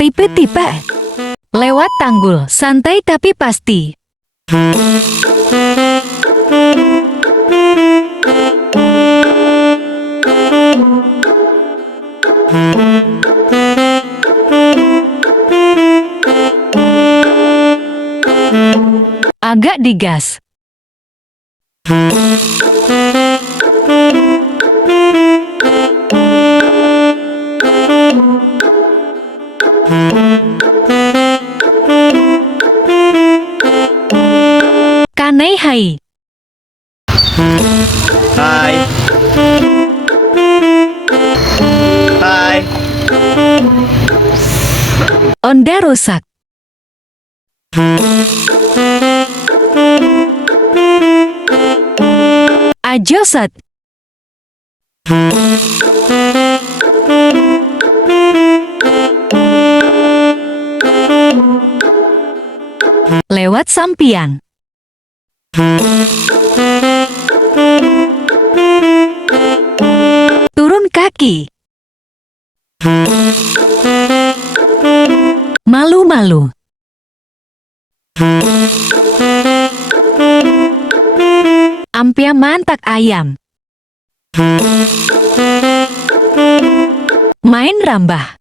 Tipe-tipe. Lewat tanggul, santai tapi pasti. Agak digas. Kanai hai. Hai. Hai. Onda rusak. Ajosat. Lewat sampian. Turun kaki. Malu-malu. Ampia mantak ayam. Main rambah.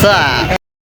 Sa.